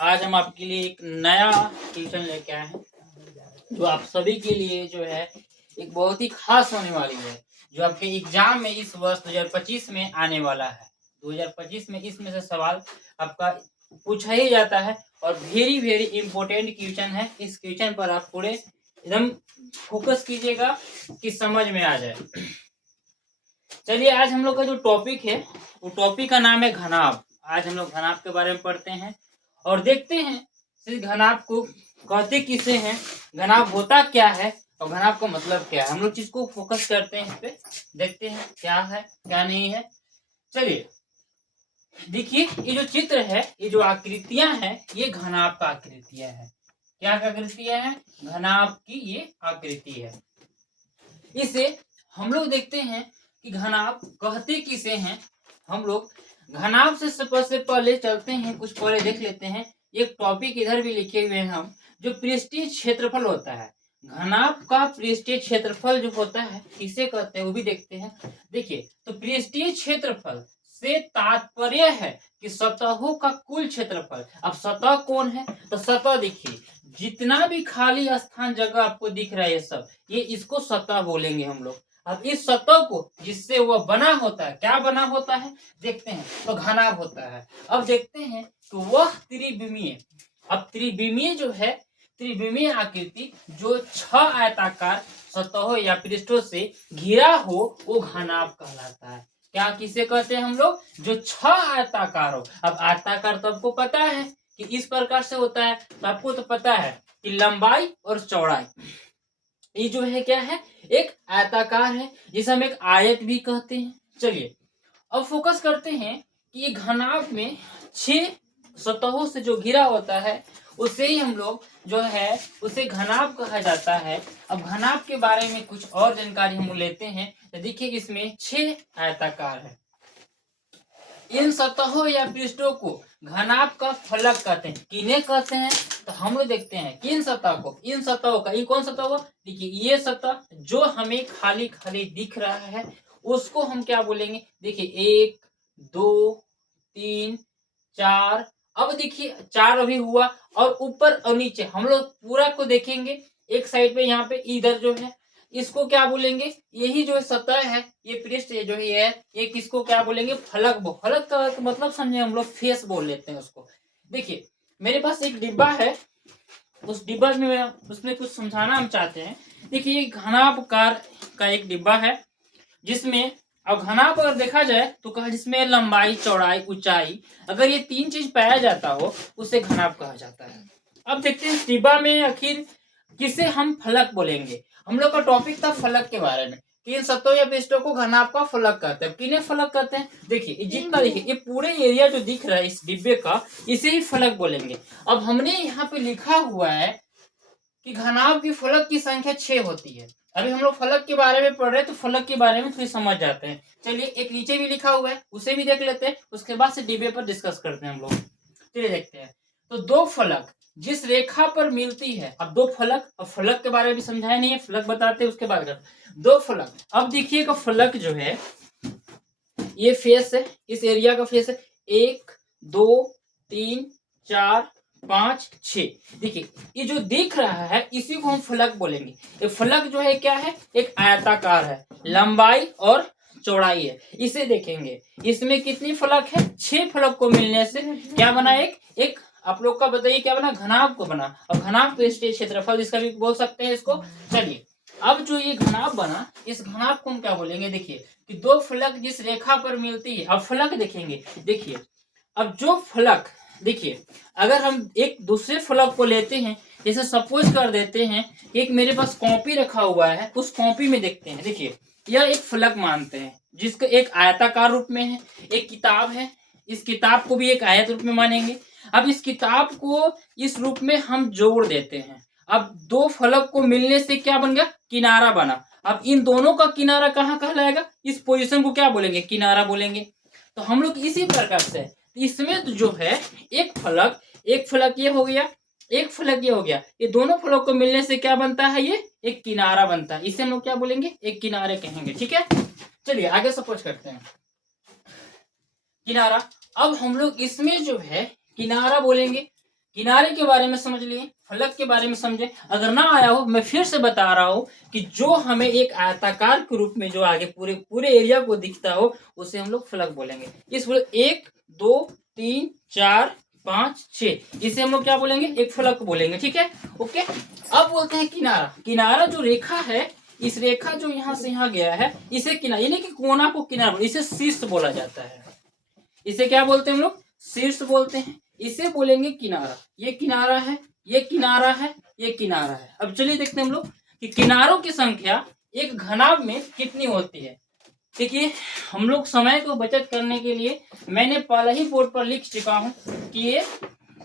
आज हम आपके लिए एक नया ट्यूशन लेके आए हैं जो आप सभी के लिए जो है एक बहुत ही खास होने वाली है, जो आपके एग्जाम में इस वर्ष 2025 में आने वाला है। 2025 में इसमें से सवाल आपका पूछा ही जाता है और वेरी वेरी इंपॉर्टेंट क्वेश्चन है। इस क्वेश्चन पर आप पूरे एकदम फोकस कीजिएगा कि समझ में आ जाए। चलिए, आज हम लोग का जो टॉपिक है वो टॉपिक का नाम है घनाभ। आज हम लोग घनाभ के बारे में पढ़ते हैं और देखते हैं इस घनाभ को कहते किसे हैं, घनाभ होता क्या है और घनाभ का मतलब क्या है। हम लोग चीज को फोकस करते हैं, इस पे देखते हैं क्या है क्या नहीं है। चलिए देखिए, ये जो चित्र है, ये जो आकृतियां हैं, ये घनाभ का आकृतियां हैं। क्या आकृतियां हैं? घनाभ की ये आकृति है। इसे हम लोग देखते हैं कि घनाभ कहते किसे हैं। हम लोग घनाभ से सबसे पहले चलते हैं, कुछ पहले देख लेते हैं। एक टॉपिक इधर भी लिखे हुए हैं हम, जो पृष्ठीय क्षेत्रफल होता है। घनाभ का पृष्ठीय क्षेत्रफल जो होता है किसे कहते हैं वो भी देखते हैं। देखिए, तो पृष्ठीय क्षेत्रफल से तात्पर्य है कि सतहों का कुल क्षेत्रफल। अब सतह कौन है? तो सतह देखिए, जितना भी खाली स्थान जगह आपको दिख रहा है ये सब, ये इसको सतह बोलेंगे हम लोग। अब इस सतह को जिससे वह बना होता है, क्या बना होता है देखते हैं, तो घनाभ होता है। अब देखते हैं तो वह त्रिविमीय, अब त्रिविमीय जो है, त्रिविमीय आकृति जो 6 आयताकार सतहों या पृष्ठों से घिरा हो वो घनाभ कहलाता है। क्या किसे कहते हैं हम लोग? जो 6 आयताकार हो। अब आयताकार तो आपको पता है कि इस प्रकार से होता है, तो आपको तो पता है कि लंबाई और चौड़ाई ये जो है क्या है, एक आयताकार है, जिसे हम एक आयत भी कहते हैं। चलिए अब फोकस करते हैं कि ये घनाभ में 6 सतहों से जो घिरा होता है उसे ही हम लोग जो है उसे घनाभ कहा जाता है। अब घनाभ के बारे में कुछ और जानकारी हम लेते हैं। तो देखिए, इसमें 6 आयताकार है। इन सतहों या पृष्ठों को घनाभ का फलक कहते हैं। किन्हें कहते हैं? तो हम लोग देखते हैं किन सतह को, इन सतहों का। ये कौन सतह हुआ? देखिए, ये सतह जो हमें खाली खाली दिख रहा है उसको हम क्या बोलेंगे? देखिए 1 2 3 4। अब देखिए 4 अभी हुआ और ऊपर और नीचे हम लोग पूरा को देखेंगे। एक साइड पे यहाँ पे इधर जो है इसको क्या बोलेंगे? यही जो सतह है, ये पृष्ठ जो है ये किसको क्या बोलेंगे? फलक। फलक का मतलब समझे हम लोग, फेस बोल लेते हैं उसको। देखिए मेरे पास एक डिब्बा है, उस डिब्बा में उसमें कुछ समझाना हम चाहते हैं। देखिए ये घनाभकार का एक डिब्बा है जिसमें, अब घनाभ अगर देखा जाए तो कहा जिसमें लंबाई चौड़ाई ऊंचाई अगर ये 3 चीज पाया जाता हो उसे घनाभ कहा जाता है। अब देखते हैं इस डिब्बा में आखिर किसे हम फलक बोलेंगे। हम लोग का टॉपिक था फलक के बारे में कि इन सतहों या पृष्ठों को घनाभ का फलक कहते हैं। किन्हें फलक कहते हैं? देखिए जितना, देखिए ये पूरे एरिया जो दिख रहा है इस डिब्बे का, इसे ही फलक बोलेंगे। अब हमने यहाँ पे लिखा हुआ है कि घनाभ की फलक की संख्या 6 होती है। अभी हम लोग फलक के बारे में पढ़ रहे हैं तो फलक के बारे में थोड़ी समझ जाते हैं। चलिए एक नीचे भी लिखा हुआ है उसे भी देख लेते हैं, उसके बाद से डिब्बे पर डिस्कस करते हैं हम लोग। चलिए देखते हैं। तो 2 फलक जिस रेखा पर मिलती है, अब 2 फलक, अब फलक के बारे में भी समझाया नहीं है, फलक बताते हैं उसके बाद करते। 2 फलक, अब देखिएगा फलक जो है ये फेस है, इस एरिया का फेस है 1 2 3 4 5 6। देखिए ये जो दिख रहा है इसी को हम फलक बोलेंगे। ये फलक जो है क्या है? एक आयताकार है, लंबाई और चौड़ाई है। इसे देखेंगे इसमें कितनी फलक है? 6 फलक को मिलने से क्या बना? एक एक आप लोग का बताइए क्या बना? घनाभ को बना। और घनाभ पृष्ठीय क्षेत्रफल इसका भी बोल सकते हैं इसको। चलिए अब जो ये घनाभ बना, इस घनाभ को हम क्या बोलेंगे? देखिए कि 2 फलक जिस रेखा पर मिलती है। अब फलक देखेंगे, देखिए अब जो फलक, देखिए अगर हम एक दूसरे फलक को लेते हैं, जैसे सपोज कर देते हैं एक मेरे पास कॉपी रखा हुआ है, उस कॉपी में देखते हैं, देखिए यह एक फलक मानते हैं जिसका एक आयताकार रूप में है। एक किताब है, इस किताब को भी एक आयत रूप में मानेंगे। अब इस किताब को इस रूप में हम जोड़ देते हैं। अब 2 फलक को मिलने से क्या बन गया? किनारा बना। अब इन दोनों का किनारा कहाँ कहलाएगा? इस पोजीशन को क्या बोलेंगे? किनारा बोलेंगे। तो हम लोग इसी प्रकार से इसमें तो जो है एक फलक ये हो गया, एक फलक ये हो गया, ये दोनों फलक को मिलने से क्या बनता है? ये एक किनारा बनता है। इसे हम लोग क्या बोलेंगे? एक किनारे कहेंगे। ठीक है, चलिए आगे सपोज करते हैं किनारा। अब हम लोग इसमें जो है किनारा बोलेंगे। किनारे के बारे में समझ लिए, फलक के बारे में समझे। अगर ना आया हो, मैं फिर से बता रहा हूं कि जो हमें एक आयताकार के रूप में जो आगे पूरे पूरे एरिया को दिखता हो उसे हम लोग फलक बोलेंगे। इस 1 2 3 4 5 6 इसे हम लोग क्या बोलेंगे, एक फलक बोलेंगे, ठीक है। ओके, अब बोलते हैं किनारा। किनारा जो रेखा है, इस रेखा जो यहाँ से यहाँ गया है, इसे किनारा यानी कि कोना को किनारा, इसे शीर्ष बोला जाता है। इसे क्या बोलते हैं हम लोग, शीर्ष बोलते हैं। इसे बोलेंगे किनारा। ये किनारा है, ये किनारा है, ये किनारा है। अब चलिए देखते हैं हम लोग कि किनारों की संख्या एक घनाभ में कितनी होती है। देखिए, हम लोग समय को बचत करने के लिए मैंने पहले ही बोर्ड पर लिख चुका हूं कि ये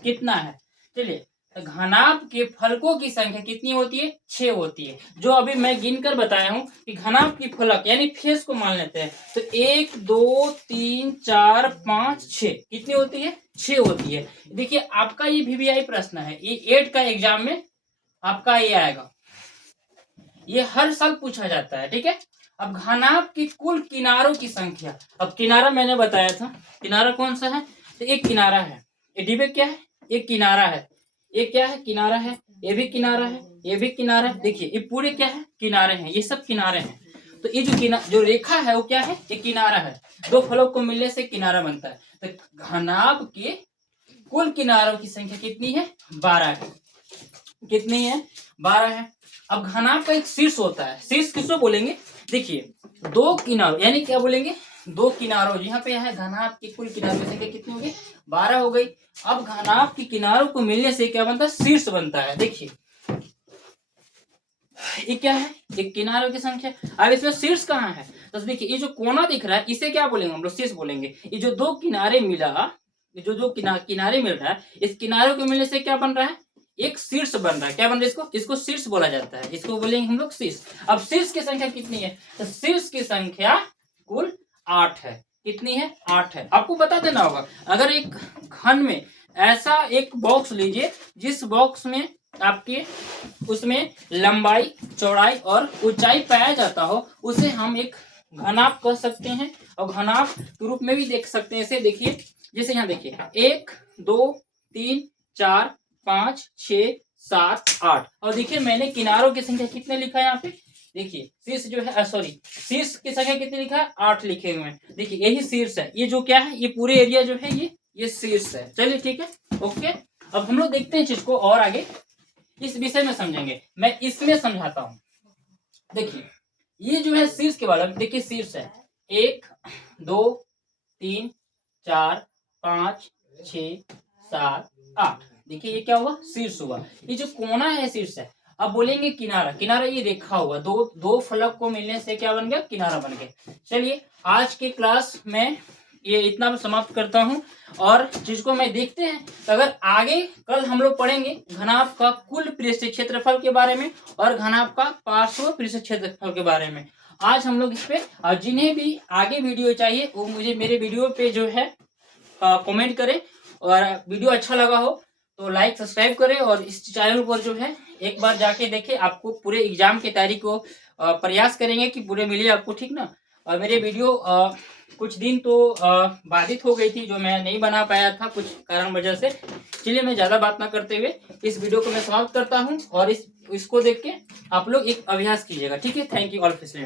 कितना है। चलिए, घनाभ के फलकों की संख्या कितनी होती है, 6 होती है। जो अभी मैं गिनकर बताया हूं कि घनाभ की फलक यानी फेस को मान लेते हैं, तो 1 2 3 4 5 6 कितनी होती है, 6 होती है। देखिए, आपका ये VVI प्रश्न है, ये 8 का एग्जाम में आपका ये आएगा, ये हर साल पूछा जाता है, ठीक है। अब घनाभ की कुल किनारों की संख्या, अब किनारा मैंने बताया था, किनारा कौन सा है, तो एक किनारा है। ये डिबे क्या है, एक किनारा है। ये क्या है, किनारा है। ये भी किनारा है, ये भी किनारा है। देखिए, ये पूरे क्या है, किनारे हैं, ये सब किनारे हैं। तो ये जो रेखा है वो क्या है, ये किनारा है। दो फलों को मिलने से किनारा बनता है। तो घनाभ के कुल किनारों की संख्या कितनी है, 12 है। कितनी है, 12 है। अब घनाभ का एक शीर्ष होता है। शीर्ष किसको बोलेंगे, देखिए, दो किनारों यानी क्या बोलेंगे, दो किनारों। यहाँ पे है घनाभ की कुल किनारों की संख्या कितनी हो गई, 12 हो गई। अब घनाभ की किनारों को मिलने से क्या बनता है, शीर्ष बनता है। देखिए, ये क्या है, एक किनारों की संख्या। अब इसमें शीर्ष कहाँ है, तो देखिए, ये जो कोना दिख रहा है इसे क्या बोलेंगे हम लोग, शीर्ष बोलेंगे। ये जो दो किनारे मिला, ये जो किनारे मिल रहा है, इस किनारों को मिलने से क्या बन रहा है, एक शीर्ष बन रहा है। क्या बन रहा है, इसको शीर्ष बोला जाता है। इसको बोलेंगे हम लोग शीर्ष। अब शीर्ष की संख्या कितनी है, तो शीर्ष की संख्या कुल 8 है। कितनी है, 8 है। आपको बता देना होगा, अगर एक घन में ऐसा एक बॉक्स लीजिए जिस बॉक्स में आपके उसमें लंबाई, चौड़ाई और ऊंचाई पाया जाता हो, उसे हम एक घनाभ कह सकते हैं और घनाभ के रूप में भी देख सकते हैं। इसे देखिए, जैसे यहाँ देखिए, 1 2 3 4 5 6 7 8। और देखिए, मैंने किनारों की संख्या कितने लिखा है यहाँ पे, देखिए, शीर्ष जो है, सॉरी, शीर्ष की संख्या कितनी लिखा है, 8 लिखे हुए हैं। देखिए, यही शीर्ष है। ये जो क्या है, ये पूरे एरिया जो है ये शीर्ष है। चलिए, ठीक है, ओके। अब हम लोग देखते हैं चीज को और आगे इस विषय में समझेंगे। मैं इसमें समझाता हूं। देखिए, ये जो है शीर्ष के बारे में, देखिए, शीर्ष है 1 2 3 4 5 6 7 8। देखिए, ये क्या हुआ, शीर्ष हुआ। ये जो कोना है, शीर्ष है। अब बोलेंगे किनारा। किनारा ये रेखा हुआ, दो फलक को मिलने से क्या बन गया, किनारा बन गया। चलिए, आज के क्लास में ये इतना समाप्त करता हूं और चीज को मैं देखते हैं। तो अगर आगे कल हम लोग पढ़ेंगे घनाभ का कुल पृष्ठीय क्षेत्रफल के बारे में और घनाभ का पार्श्व पृष्ठीय क्षेत्रफल के बारे में आज हम लोग इस पे, और जिन्हें भी आगे वीडियो चाहिए वो मुझे मेरे वीडियो पे जो है कमेंट करें। और वीडियो अच्छा लगा हो तो लाइक सब्सक्राइब करें और इस चैनल पर जो है एक बार जाके देखें। आपको पूरे एग्जाम की तैयारी को प्रयास करेंगे कि पूरे मिले आपको, ठीक ना। और मेरे वीडियो कुछ दिन तो बाधित हो गई थी, जो मैं नहीं बना पाया था कुछ कारण वजह से। चलिए, मैं ज्यादा बात ना करते हुए इस वीडियो को मैं समाप्त करता हूं और इसको देख के आप लोग एक अभ्यास कीजिएगा, ठीक है। Thank you all.